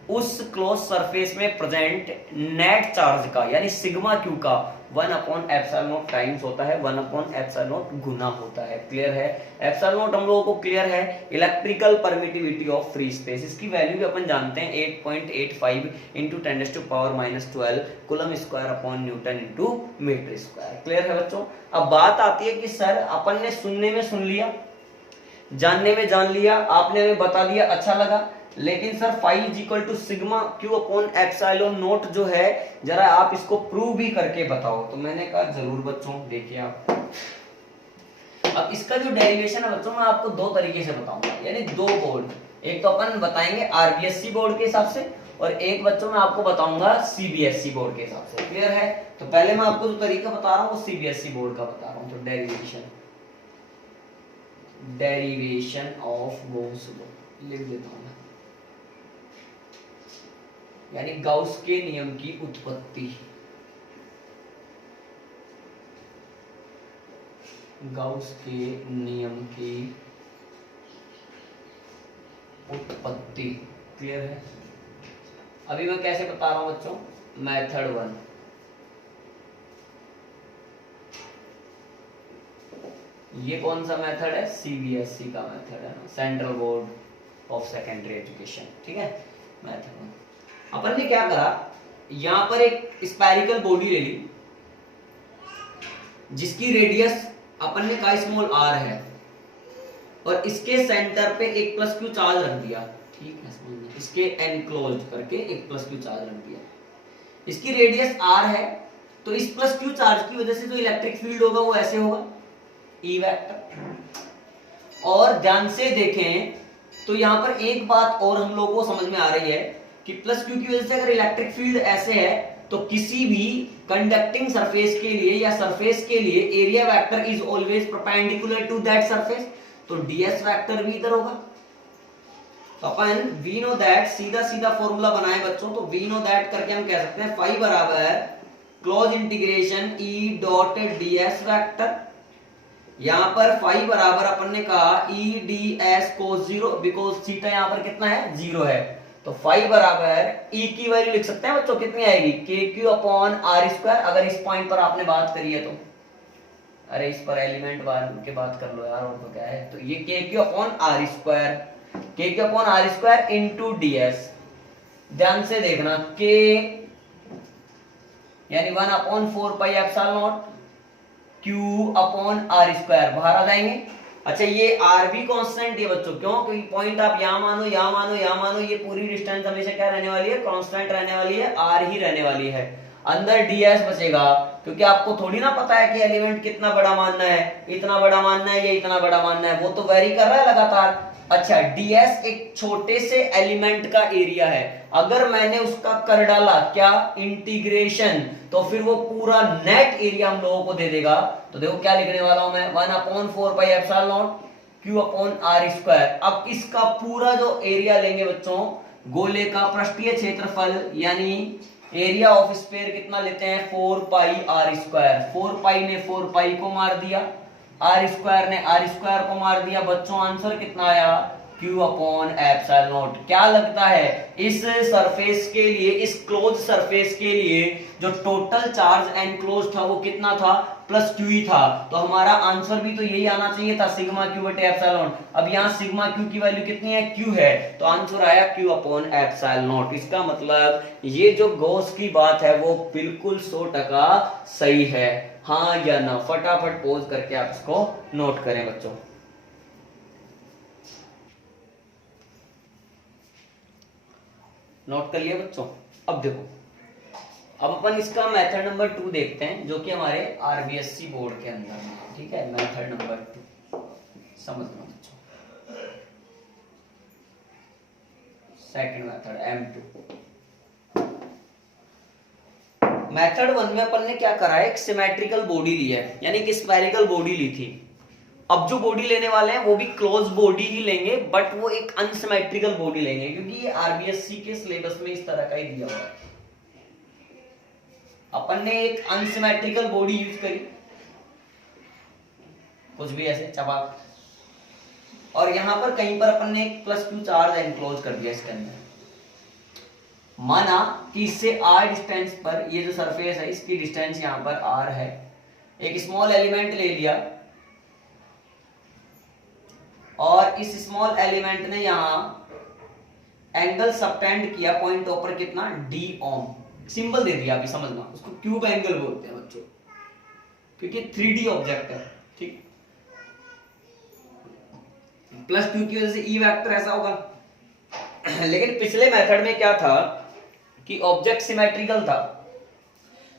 उस क्लोज सरफेस में प्रेजेंट नेट चार्ज का यानी सिग्मा क्यू का 1/ε0 टाइम्स होता है, 1/ε0 गुना होता है। क्लियर है? ε0 हम लोगों को क्लियर है, electrical permittivity of free space. इसकी वैल्यू भी अपन जानते हैं 8.85 into 10⁻⁻12 coulomb square upon newton into metre square. Clear है बच्चों? अब बात आती है कि सर अपन ने सुनने में सुन लिया, जानने में जान लिया, आपने हमें बता दिया, अच्छा लगा, लेकिन sir phi is equal to sigma q upon ε0 जो है, जरा आप इसको प्रूव भी करके बताओ। तो मैंने कहा जरूर बच्चों, देखिए आप। अब इसका जो डेरिवेशन है बच्चों, मैं आपको 2 तरीके से बताऊंगा, यानी 2 बोर्ड। एक तो अपन बताएंगे आरबीएससी बोर्ड के हिसाब से, और एक बच्चों मैं आपको बताऊंगा सीबीएसई बोर्ड के हिसाब से। क्लियर है? तो पहले मैं आपको जो तरीका बता रहा हूँ वो सीबीएसई बोर्ड का बता रहा हूँ। तो डेरिवेशन ऑफ गॉस लॉ लिख देता हूँ, यानी गाउस के नियम की उत्पत्ति। गाउस के नियम की उत्पत्ति। क्लियर है? अभी मैं कैसे बता रहा हूं बच्चों, मेथड 1। ये कौन सा मेथड है? सीबीएसई का मेथड है ना, central board of secondary education. ठीक है, मेथड 1। अपन ने क्या करा, यहां पर एक स्फेरिकल बॉडी ले ली जिसकी रेडियस अपन ने कहा स्मॉल r है, और इसके सेंटर पे एक +q चार्ज रख दिया। ठीक है, इसके एनक्लोज करके एक +q चार्ज रख दिया। इसकी रेडियस r है, तो इस +q चार्ज की वजह से जो इलेक्ट्रिक फील्ड होगा वो ऐसे होगा, E वेक्टर। और ध्यान से देखें तो यहां पर एक बात और हम लोगों को समझ में आ रही है कि +q की वजह से अगर इलेक्ट्रिक फील्ड ऐसे है तो किसी भी कंडक्टिंग सरफेस के लिए या सरफेस के लिए area vector is always perpendicular to that surface. तो ds वेक्टर भी इधर होगा तो अपन वी नो दैट, सीधा सीधा फॉर्मूला बनाए बच्चों, तो वी नो दैट करके हम कह सकते हैं फाई बराबर close integration E dot D S vector. यहां पर फाई बराबर अपन ने कहा ई d s cos zero, because theta यहां पर कितना है, जीरो है। तो फाई बराबर ई की वैल्यू लिख सकते हैं बच्चों, कितनी आएगी, के क्यू अपॉन आर स्क्वायर। अगर इस पॉइंट पर आपने बात करी है तो, अरे इस पर एलिमेंट बार के बात कर लो यार, और तो क्या है, तो ये k q upon r square, k q upon r square into d s. ध्यान से देखना, के यानी 1/4πε0 क्यू अपॉन आर स्क्वायर, बाहर आ जाएंगे। अच्छा ये आर भी कांस्टेंट है बच्चों, क्यों, क्योंकि पॉइंट आप यहां मानो, यहां मानो, यहां मानो, ये पूरी डिस्टेंस हमेशा क्या रहने वाली है, कांस्टेंट रहने वाली है, आर ही रहने वाली है। अंदर डीएस बचेगा, क्योंकि आपको थोड़ी ना पता है कि एलिमेंट कितना बड़ा मानना है, इतना बड़ा मानना है या इतना बड़ा मानना है, वो तो वेरी कर रहा है लगातार। अच्छा डीएस एक छोटे से एलिमेंट का एरिया है, अगर मैंने उसका कर डाला क्या, इंटीग्रेशन, तो फिर वो पूरा नेट एरिया हम लोगों को दे देगा। तो देखो क्या लिखने वाला हूं मैं, 1/4πε0 क्यू अपॉन आर स्क्वायर। अब इसका पूरा जो एरिया लेंगे बच्चों, गोले का पृष्ठीय क्षेत्रफल यानी एरिया ऑफ स्फीयर कितना लेते हैं, 4πr²। 4π ने 4π को मार दिया, आर स्क्वायर ने आर स्क्वायर को मार दिया। बच्चों आंसर कितना आया, Q अपॉन एप्सिलॉन नॉट। क्या लगता है इस सरफेस के लिए, इस क्लोज सरफेस के लिए जो टोटल चार्ज एनक्लोज था वो कितना था, प्लस क्यू ही था। तो हमारा आंसर भी तो यही आना चाहिए था, सिग्मा क्यू बटे एप्सिलॉन। अब यहाँ सिग्मा क्यू की वैल्यू कितनी है, क्यू है, तो आंसर आया Q अपॉन एप्सिलॉन नॉट। इसका मतलब ये जो गॉस की बात है वो बिल्कुल 100% सही है, हाँ या ना। फटाफट पॉज करके आप इसको नोट करें बच्चों। नोट कर लिया बच्चों। अब देखो, अब अपन इसका मेथड नंबर 2 देखते हैं, जो कि हमारे आरबीएससी बोर्ड के अंदर है। ठीक है, मेथड नंबर 2 समझना बच्चों। Second method M2। मेथड 1 में अपन ने क्या करा है, एक सिमेट्रिकल बॉडी ली है, यानी कि स्फेरिकल बॉडी ली थी। अब जो बॉडी लेने वाले हैं वो भी क्लोज बॉडी ही लेंगे, बट वो एक अनसिमेट्रिकल बॉडी लेंगे, क्योंकि ये आरबीएससी के सिलेबस में इस तरह का ही दिया हुआ है। अपन ने एक अनसिमेट्रिकल बॉडी यूज करी, कुछ भी ऐसे चबाक, और यहां पर कहीं पर अपन ने एक प्लस क्यू चार्ज एनक्लोज कर दिया इसके अंदर। माना कि इससे आर डिस्टेंस पर, ये जो सरफेस है इसकी डिस्टेंस यहां पर आर है, एक स्मॉल एलिमेंट ले लिया, और इस स्मॉल एलिमेंट ने यहां एंगल सबटेंड किया पॉइंट ओ पर कितना, डी ओम। सिंबल दे दिया, अभी समझना, उसको क्यूब एंगल बोलते हैं बच्चों, क्योंकि 3D ऑब्जेक्ट है। ठीक, प्लस 2 की वजह से ई वेक्टर ऐसा होगा। लेकिन पिछले मेथड में क्या था कि ऑब्जेक्ट सिमेट्रिकल था,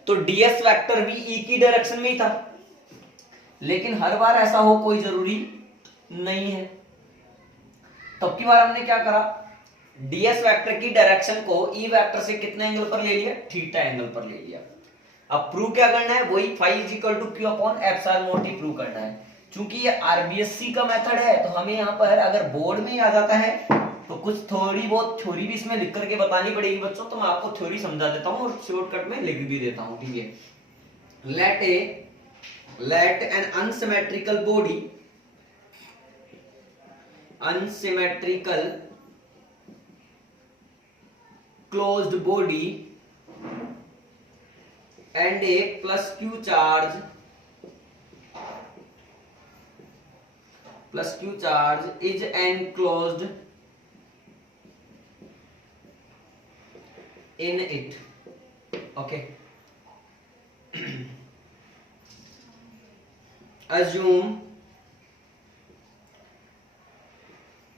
तो डीएस वेक्टर भी ई की डायरेक्शन में ही था। लेकिन हर बार ऐसा हो कोई जरूरी नहीं है। तब की बार हमने क्या करा, डीएस वेक्टर की डायरेक्शन को ई वेक्टर से कितने एंगल पर ले लिया, थीटा एंगल पर ले लिया। अब प्रूव क्या करना है, वही phi is equal to q upon epsilon naught ही प्रूव करना है। चूंकि ये आरबीएससी का मेथड है, तो हमें यहाँ पर अगर बोर्ड में आ जाता है तो कुछ थोड़ी बहुत थ्योरी भी इसमें लिख करके बतानी पड़ेगी बच्चों। तो मैं आपको थ्योरी समझा देता हूँ और शॉर्टकट में लिख भी देता हूँ। ठीक है, let an unsymmetrical body, unsymmetrical closed body and a plus q charge is enclosed in it. Okay. Assume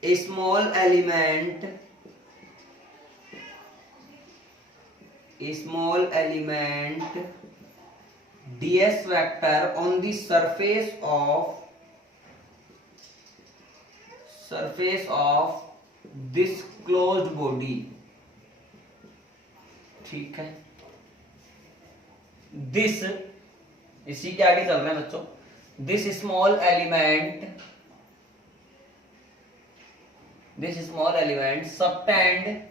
a small element ds vector on the surface of this closed body. ठीक है, this, इसी के आगे चल रहे हैं बच्चों, this small element this small element subtend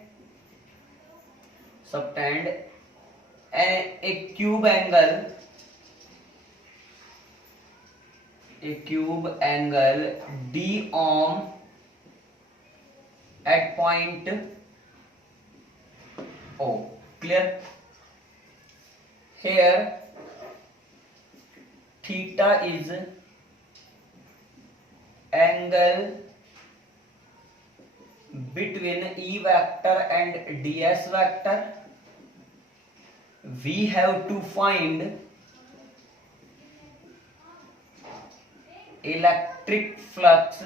a cube angle d on at point O. Clear? Here theta is angle between E vector and ds vector. We have to find electric flux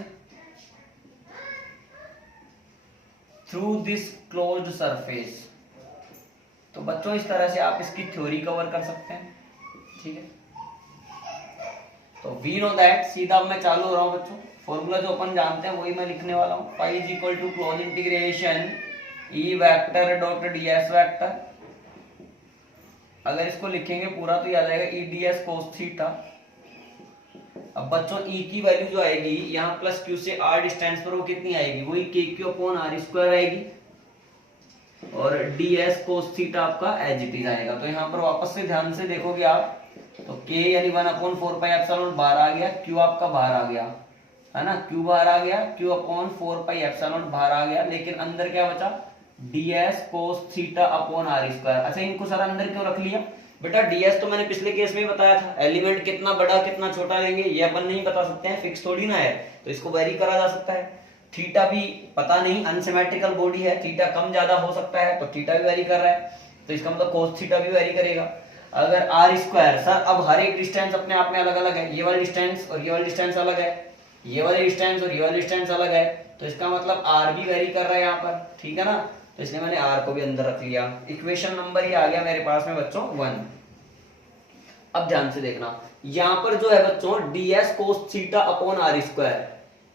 through this closed surface. तो बच्चों इस तरह से आप इसकी थ्योरी कवर कर सकते हैं, ठीक है। तो वी नो दैट, सीधा अब मैं चालू हो रहा हूं बच्चों, फॉर्मूला जो अपन जानते हैं वही मैं लिखने वाला हूं। Phi is equal to close integration E vector dot DS vector. अगर इसको लिखेंगे पूरा तो ये आ जाएगा E d s cos theta. अब बच्चों ई की वैल्यू जो आएगी यहाँ प्लस क्यू से आर डिस्टेंस पर वो कितनी आएगी, वही के क्यू अपॉन आर स्क्वायर आएगी, और ds cos थीटा आपका एज इट इज आएगा। तो यहाँ पर वापस से ध्यान से देखोगे आप तो k यानी 1/4 पाई एप्सिलॉन बाहर आ गया, q आपका बाहर आ गया, है ना, q बाहर आ गया, q/4 पाई एप्सिलॉन बाहर आ गया, लेकिन अंदर क्या बचा, ds cos theta upon r square. अच्छा इनको सारा अंदर क्यों रख लिया बेटा, ds तो मैंने पिछले केस में बताया था, एलिमेंट कितना बड़ा कितना छोटा लेंगे ये अपन नहीं बता सकते हैं, फिक्स थोड़ी ना है, तो इसको वेरी करा जा सकता है। थीटा भी पता नहीं, अनसिमेट्रिकल बॉडी है, थीटा कम ज्यादा हो सकता है, तो थीटा भी वेरी कर रहा है, तो इसका मतलब कोस थीटा भी वेरी करेगा। अगर आर स्क्वायर, सर अब हर एक डिस्टेंस अपने आप में अलग अलग है, ये वाला डिस्टेंस और ये वाला डिस्टेंस अलग है, ये वाला डिस्टेंस और ये वाला डिस्टेंस अलग है, तो इसका मतलब आर भी वेरी कर रहा है यहाँ पर, ठीक है ना, तो इसलिए मैंने आर को भी अंदर रख लिया। इक्वेशन नंबर ये आ गया मेरे पास में बच्चों 1। अब ध्यान से देखना, यहाँ पर जो है बच्चों ds cos theta upon r square,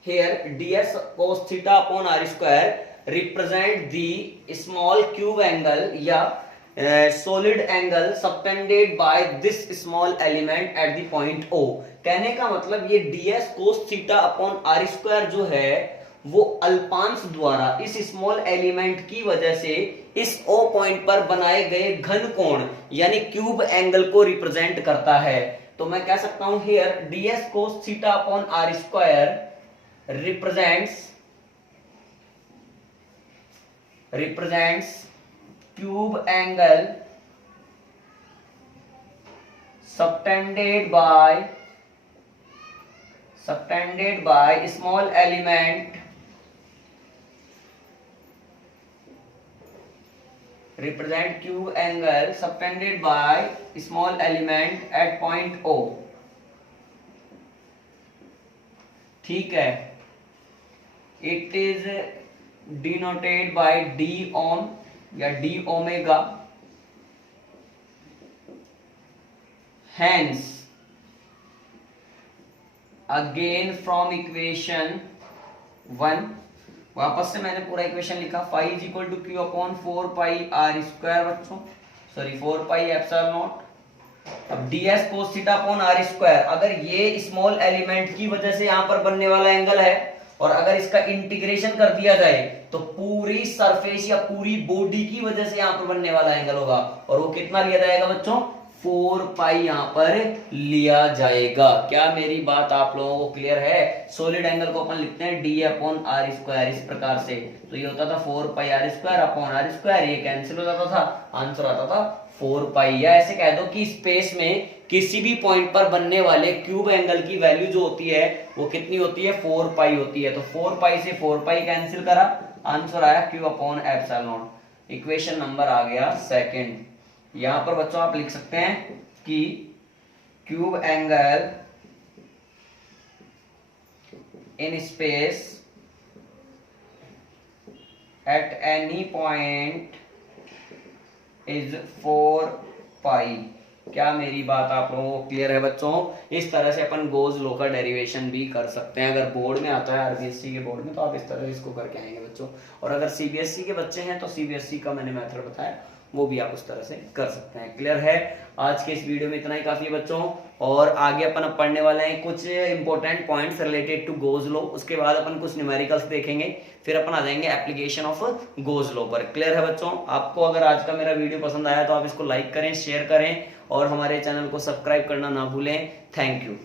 here ds cos theta upon r square represent the small cube angle या solid angle subtended by this small element at the point O। कहने का मतलब ये ds cos theta upon r square जो है वो अल्पांश द्वारा इस स्मॉल एलिमेंट की वजह से इस O पॉइंट पर बनाए गए घन कोण यानी क्यूब एंगल को रिप्रेजेंट करता है। तो मैं कह सकता हूं here ds cos theta upon r square represents cube angle subtended by small element represent cube angle subtended by small element at point O। ठीक है, it is denoted by d ohm या d omega, hence again from equation 1 वापस से मैंने पूरा इक्वेशन लिखा, phi is equal to q upon 4 pi r square बच्चों, सॉरी 4 पाई एप्सिलॉन नॉट। अब ds cos theta upon r square, अगर ये स्मॉल एलिमेंट की वजह से यहाँ पर बनने वाला एंगल है और अगर इसका इंटीग्रेशन कर दिया जाए तो पूरी सरफेस या पूरी बॉडी की वजह से यहाँ पर बनने वाला एंगल होगा, और वो कितना लिया जाएगा बच्चों, 4 पाई यहाँ पर लिया जाएगा। क्या मेरी बात आप लोगों को क्लियर है? सॉलिड एंगल को अपन लिखते हैं डी अपॉन आर स्क्वायर इस प्रकार से, तो ये होता था 4 pi r square upon r square, ये कैंसिल हो जाता था, आंसर आता था 4 पाई। या ऐसे कह दो कि स्पेस में किसी भी पॉइंट पर बनने वाले क्यूब एंगल की वैल्यू जो होती है वो कितनी होती है, 4 पाई होती है। तो 4 पाई से 4 पाई कैंसिल करा, आंसर आया q upon epsilon naught. Equation number आ गया सेकंड। यहां पर बच्चों आप लिख सकते हैं कि cube angle in space at any point is 4 पाई। क्या मेरी बात आप लोगों को क्लियर है बच्चों? इस तरह से अपन गोज लॉ का डेरिवेशन भी कर सकते हैं। अगर बोर्ड में आता है आरबीएससी के बोर्ड में तो आप इस तरह से इसको करके आएंगे बच्चों, और अगर सीबीएसई के बच्चे हैं तो सीबीएसई का मैंने मेथड बताया वो भी आप उस तरह से कर सकते हैं। क्लियर है? आज के इस वीडियो में इतना ही काफी है बच्चों, और आगे अपन अब पढ़ने वाले हैं कुछ important points related to Gauss's law, उसके बाद अपन कुछ न्यूमेरिकल्स देखेंगे, फिर अपन आ जाएंगे एप्लीकेशन ऑफ गोज लॉ पर। क्लियर है बच्चों? आपको अगर आज का मेरा वीडियो पसंद आया तो आप इसको लाइक करें, शेयर करें और हमारे चैनल को सब्सक्राइब करना ना भूलें। Thank you.